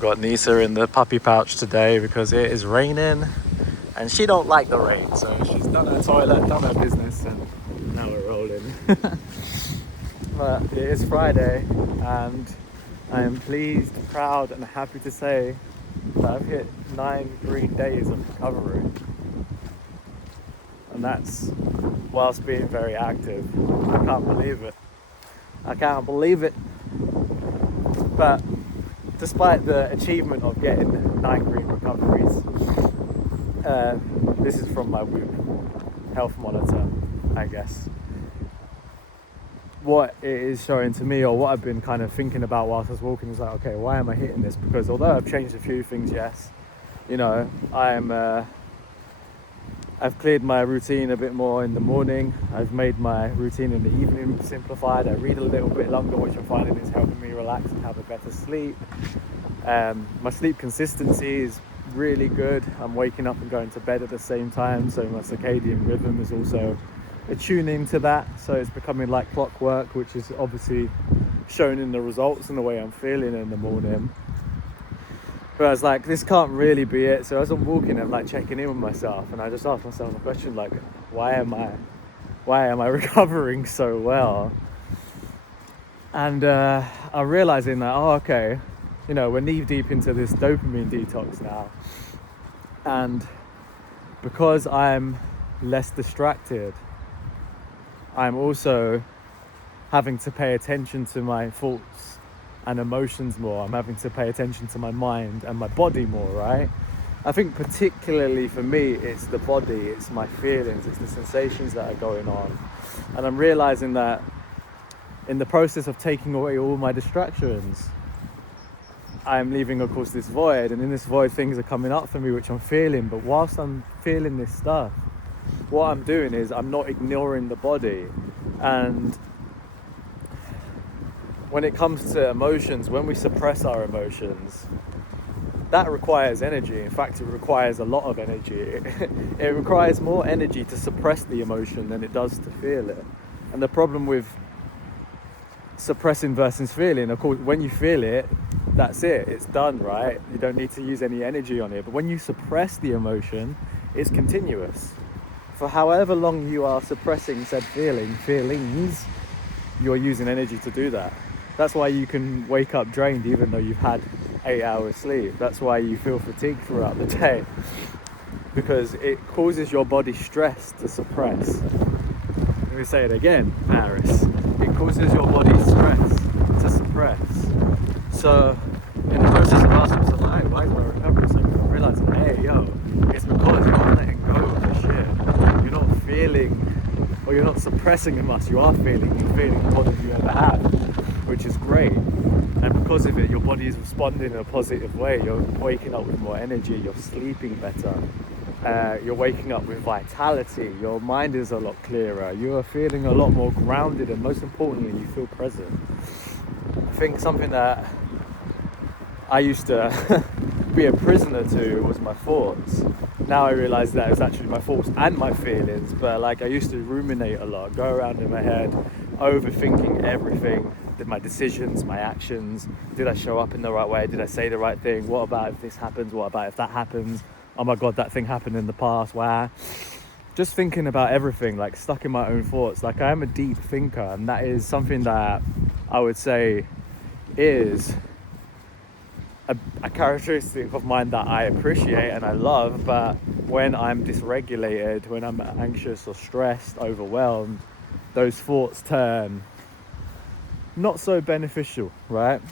Got Nisa in the puppy pouch today because it is raining and she don't like the rain, so she's done her toilet, done her business, and now we're rolling. But it is Friday and I am pleased, proud and happy to say that I've hit 9 green days of recovery, and that's whilst being very active. I can't believe it. But despite the achievement of getting 9 green recoveries, this is from my Whoop health monitor, I guess. What it is showing to me, or what I've been kind of thinking about whilst I was walking, is like, okay, why am I hitting this? Because although I've changed a few things, yes, you know, I've cleared my routine a bit more in the morning. I've made my routine in the evening simplified. I read a little bit longer, which I'm finding is helping me relax and have a better sleep. My sleep consistency is really good. I'm waking up and going to bed at the same time, so my circadian rhythm is also attuning to that, so it's becoming like clockwork, which is obviously shown in the results and the way I'm feeling in the morning. But I was like, this can't really be it. So as I'm walking, I'm like checking in with myself, and I just asked myself a question like, why am I recovering so well? And I'm realizing that, oh, okay, you know, we're knee deep into this dopamine detox now, and because I'm less distracted, I'm also having to pay attention to my thoughts and emotions more. I'm having to pay attention to my mind and my body more, right? I think particularly for me, it's the body, it's my feelings, it's the sensations that are going on. And I'm realizing that in the process of taking away all my distractions, I'm leaving, of course, this void. And in this void, things are coming up for me, which I'm feeling. But whilst I'm feeling this stuff, what I'm doing is I'm not ignoring the body. And when it comes to emotions, when we suppress our emotions, that requires energy. In fact, it requires a lot of energy. It requires more energy to suppress the emotion than it does to feel it. And the problem with suppressing versus feeling, of course, when you feel it, that's it, it's done, right? You don't need to use any energy on it. But when you suppress the emotion, it's continuous. For however long you are suppressing said feelings, you're using energy to do that. That's why you can wake up drained even though you've had 8 hours sleep. That's why you feel fatigued throughout the day, because it causes your body stress to suppress. Let me say it again, Paris. It causes your body stress to suppress. So in the process of asking myself, why is my recovery so good? I'm realizing, hey, it's because you're not letting go of the shit. You're not feeling, or you're not suppressing the muscle. You are feeling. You're feeling more than you ever have, which is great. And because of it, your body is responding in a positive way. You're waking up with more energy. You're sleeping better. You're waking up with vitality. Your mind is a lot clearer. You are feeling a lot more grounded, and most importantly, you feel present. I think something that I used to be a prisoner to was my thoughts. Now I realize that it's actually my thoughts and my feelings, but like I used to ruminate a lot, go around in my head, overthinking everything, my decisions, my actions. Did I show up in the right way? Did I say the right thing? What about if this happens? What about if that happens? Oh my God, that thing happened in the past. Wow. Just thinking about everything, like stuck in my own thoughts. Like I am a deep thinker, and that is something that I would say is a characteristic of mine that I appreciate and I love. But when I'm dysregulated, when I'm anxious or stressed, overwhelmed, those thoughts turn not so beneficial, right?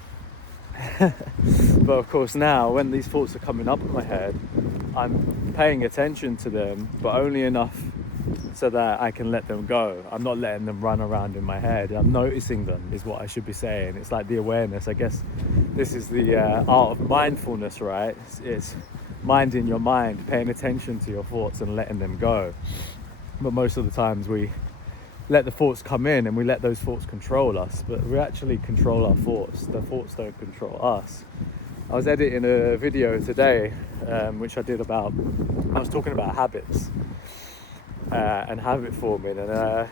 But of course now, when these thoughts are coming up in my head, I'm paying attention to them, but only enough so that I can let them go. I'm not letting them run around in my head. I'm noticing them, is what I should be saying. It's like the awareness. I guess this is the art of mindfulness, right? It's minding your mind, paying attention to your thoughts and letting them go. But most of the times we let the thoughts come in and we let those thoughts control us, but we actually control our thoughts. The thoughts don't control us. I was editing a video today, which I was talking about habits and habit forming, and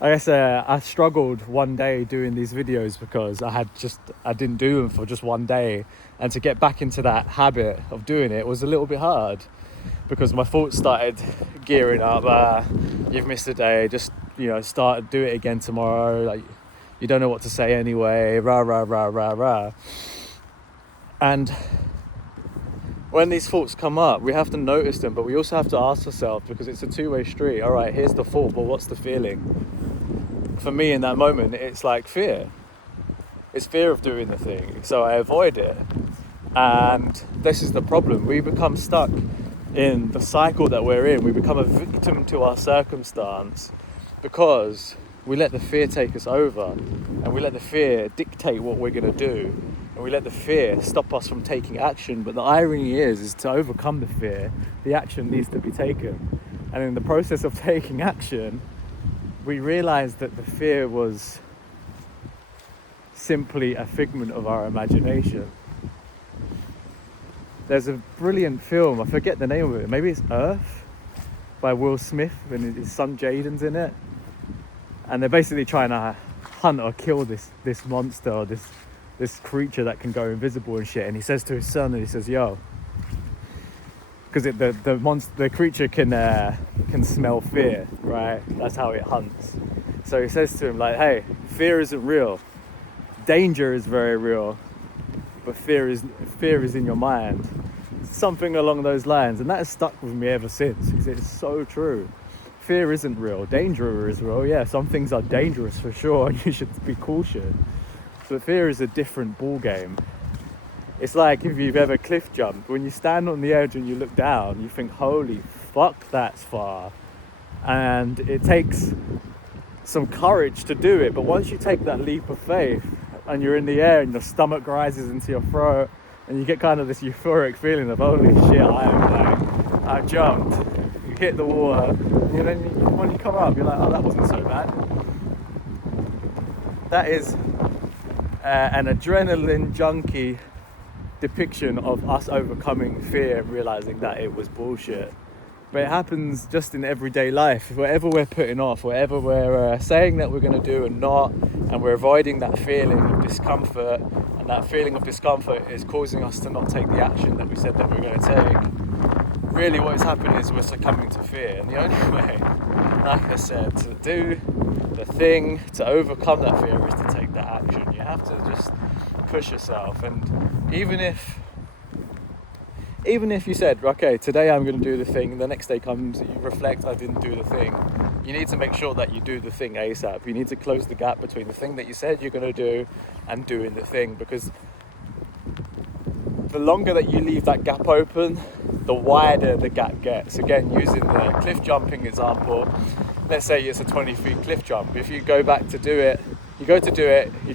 I guess I struggled one day doing these videos because I didn't do them for just one day, and to get back into that habit of doing it was a little bit hard because my thoughts started gearing up. You've missed a day, just do it again tomorrow. Like, you don't know what to say anyway. Rah rah rah rah rah. And when these thoughts come up, we have to notice them, but we also have to ask ourselves, because it's a two-way street. All right, here's the thought, but what's the feeling? For me in that moment, it's like fear. It's fear of doing the thing, so I avoid it. And this is the problem. We become stuck in the cycle that we're in. We become a victim to our circumstance because we let the fear take us over, and we let the fear dictate what we're going to do, and we let the fear stop us from taking action. But the irony is to overcome the fear, the action needs to be taken. And in the process of taking action, we realized that the fear was simply a figment of our imagination. There's a brilliant film, I forget the name of it, maybe it's Earth, by Will Smith, and his son Jaden's in it. And they're basically trying to hunt or kill this monster, or this creature that can go invisible and shit. And he says to his son, and he says, yo, because the creature can smell fear, right? That's how it hunts. So he says to him, like, hey, fear isn't real. Danger is very real, but fear is in your mind. Something along those lines, and that has stuck with me ever since, because it's so true. Fear isn't real. Danger is real. Yeah, some things are dangerous for sure, and you should be cautious. But fear is a different ball game. It's like if you've ever cliff jumped. When you stand on the edge and you look down, you think, holy fuck, that's far. And it takes some courage to do it. But once you take that leap of faith and you're in the air and your stomach rises into your throat and you get kind of this euphoric feeling of, holy shit, I've jumped. You hit the water. And then when you come up, you're like, oh, that wasn't so bad. That is an adrenaline junkie depiction of us overcoming fear and realizing that it was bullshit. But it happens just in everyday life. Whatever we're putting off, whatever we're saying that we're going to do and not, and we're avoiding that feeling of discomfort, and that feeling of discomfort is causing us to not take the action that we said that we're going to take. Really what is happening is we're succumbing to fear, and the only way, like I said, to do the thing, to overcome that fear, is to take that action. You have to just push yourself. And even if you said, okay, today I'm going to do the thing, and the next day comes, you reflect, I didn't do the thing, you need to make sure that you do the thing ASAP. You need to close the gap between the thing that you said you're going to do and doing the thing, because the longer that you leave that gap open, the wider the gap gets. Again, using the cliff jumping example, let's say it's a 20 feet cliff jump. If you go back to do it, you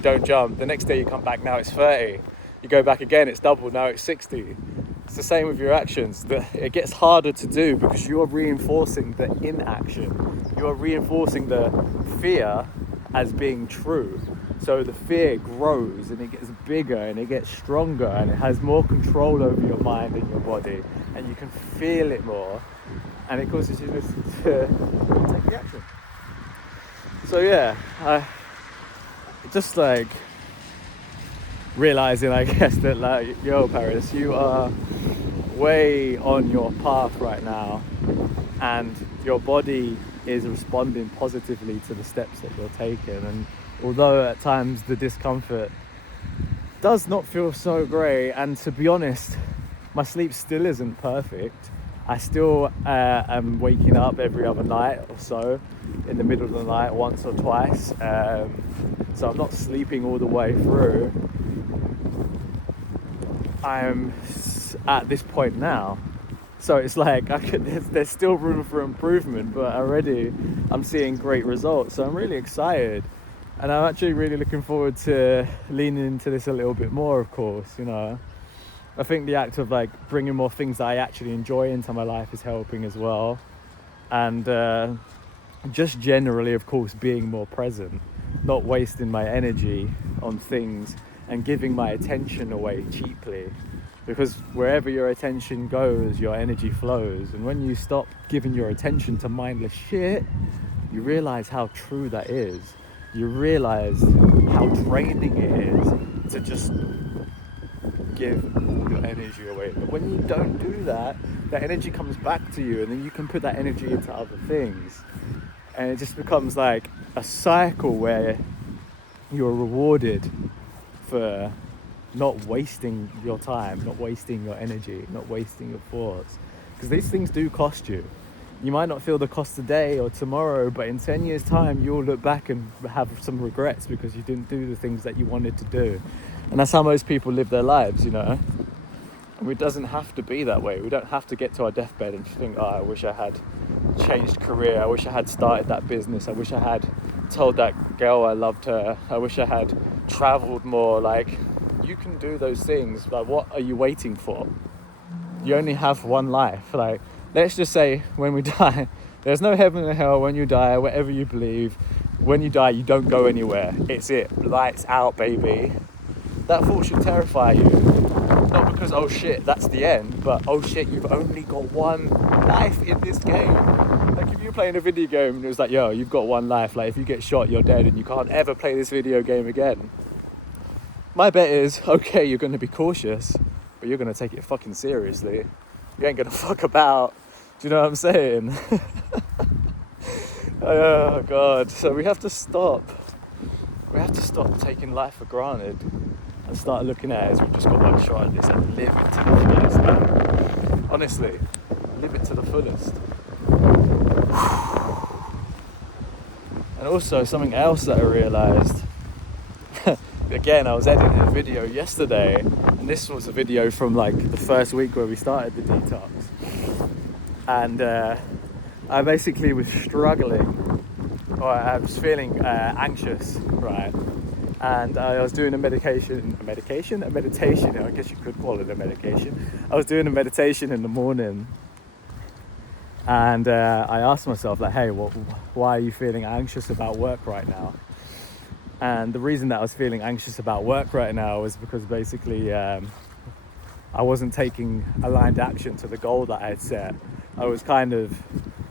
don't jump. The next day you come back, now it's 30. You go back again, it's double, now it's 60. It's the same with your actions. It gets harder to do because you are reinforcing the inaction. You are reinforcing the fear as being true. So the fear grows and it gets bigger and it gets stronger and it has more control over your mind and your body, and you can feel it more, and it causes you to take the action. So yeah, just like realizing, I guess, that like, yo, Paris, you are way on your path right now, and your body is responding positively to the steps that you're taking. And although at times the discomfort does not feel so great, and to be honest, my sleep still isn't perfect. I still am waking up every other night or so, in the middle of the night, once or twice. So I'm not sleeping all the way through. I'm at this point now. So it's like there's still room for improvement, but already I'm seeing great results. So I'm really excited. And I'm actually really looking forward to leaning into this a little bit more, of course, you know. I think the act of like bringing more things that I actually enjoy into my life is helping as well. And just generally, of course, being more present, not wasting my energy on things and giving my attention away cheaply. Because wherever your attention goes, your energy flows. And when you stop giving your attention to mindless shit, you realize how true that is. You realize how draining it is to just give all your energy away. But when you don't do that, that energy comes back to you, and then you can put that energy into other things. And it just becomes like a cycle where you're rewarded for not wasting your time, not wasting your energy, not wasting your thoughts. Because these things do cost you. You might not feel the cost today or tomorrow, but in 10 years' time, you'll look back and have some regrets because you didn't do the things that you wanted to do. And that's how most people live their lives, you know. And it doesn't have to be that way. We don't have to get to our deathbed and think, oh, I wish I had changed career. I wish I had started that business. I wish I had told that girl I loved her. I wish I had traveled more. Like, you can do those things, but what are you waiting for? You only have one life. Like, let's just say when we die, there's no heaven or hell when you die, whatever you believe. When you die, you don't go anywhere. It's it. Lights out, baby. That thought should terrify you. Not because, oh shit, that's the end, but oh shit, you've only got one life in this game. Like, if you're playing a video game and it was like, yo, you've got one life, like if you get shot, you're dead and you can't ever play this video game again. My bet is, okay, you're going to be cautious, but you're going to take it fucking seriously. You ain't going to fuck about. Do you know what I'm saying? Oh God. So we have to stop. We have to stop taking life for granted and start looking at it as we've just got one shot at this and live it to the fullest, man. Honestly, live it to the fullest. And also something else that I realised, again, I was editing a video yesterday, and this was a video from like the first week where we started the detox. And I basically was struggling, or I was feeling anxious, right? And I was doing a meditation, I guess you could call it a medication. I was doing a meditation in the morning, and I asked myself, like, hey, why are you feeling anxious about work right now? And the reason that I was feeling anxious about work right now was because basically I wasn't taking aligned action to the goal that I had set. I was kind of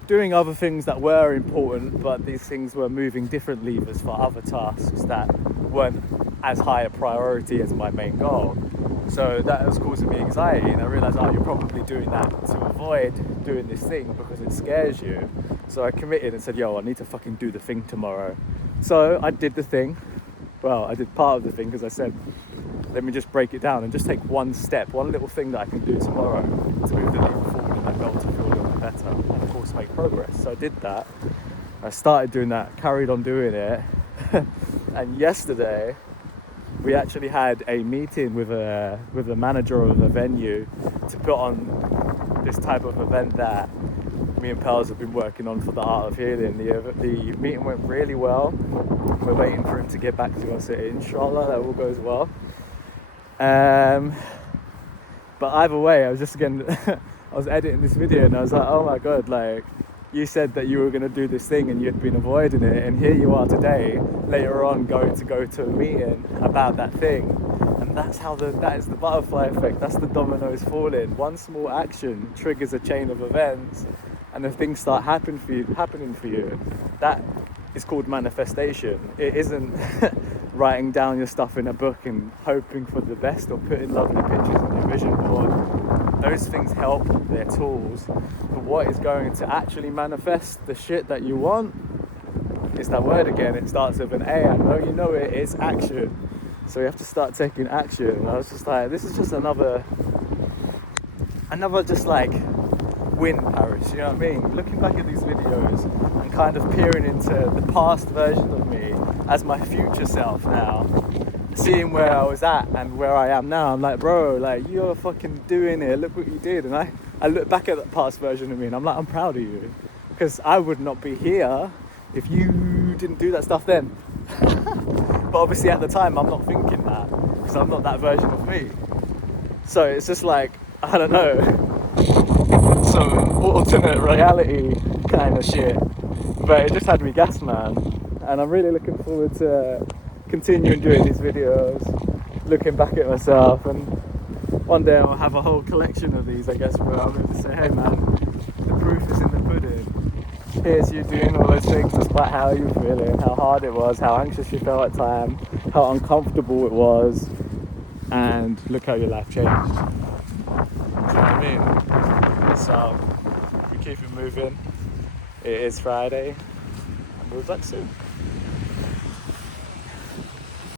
doing other things that were important, but these things were moving different levers for other tasks that weren't as high a priority as my main goal. So that was causing me anxiety, and I realized, oh, you're probably doing that to avoid doing this thing because it scares you. So I committed and said, yo, I need to fucking do the thing tomorrow. So I did the thing. Well, I did part of the thing because I said, let me just break it down and just take one step, one little thing that I can do tomorrow to move the needle forward in that goal to feel a little bit better and of course make progress. So I did that. I started doing that, carried on doing it. And yesterday we actually had a meeting with the manager of the venue to put on this type of event that me and Pels have been working on for the Art of Healing. The meeting went really well. We're waiting for him to get back to us. Inshallah, that all goes well. But either way, I was just again, I was editing this video and I was like, oh my God, like, you said that you were going to do this thing and you'd been avoiding it, and here you are today, later on, going to go to a meeting about that thing. And that's how that is the butterfly effect. That's the dominoes falling. One small action triggers a chain of events, and then things start happening for you. That is called manifestation. It isn't writing down your stuff in a book and hoping for the best or putting lovely pictures on your vision board. Those things help, they're tools. But what is going to actually manifest the shit that you want is that word again. It starts with an A. I know you know it. It's action. So you have to start taking action. And I was just like, this is just another just like win, Paris, you know what I mean? Looking back at these videos and kind of peering into the past version of me as my future self now, seeing where I was at and where I am now, I'm like, bro, like, you're fucking doing it, look what you did. And I look back at that past version of me and I'm like, I'm proud of you, because I would not be here if you didn't do that stuff then. But obviously at the time I'm not thinking that, because I'm not that version of me. So it's just like, I don't know, some alternate reality kind of shit, but it just had me gassed, man. And I'm really looking forward to continuing doing these videos, looking back at myself, and one day I'll have a whole collection of these, I guess, where I'll be able to say, hey man, the proof is in the pudding. here's you doing all those things despite how you were feeling, how hard it was, how anxious you felt at time, how uncomfortable it was, and look how your life changed. Do you know what I mean? So we keep it moving. It is Friday, and we'll be back soon.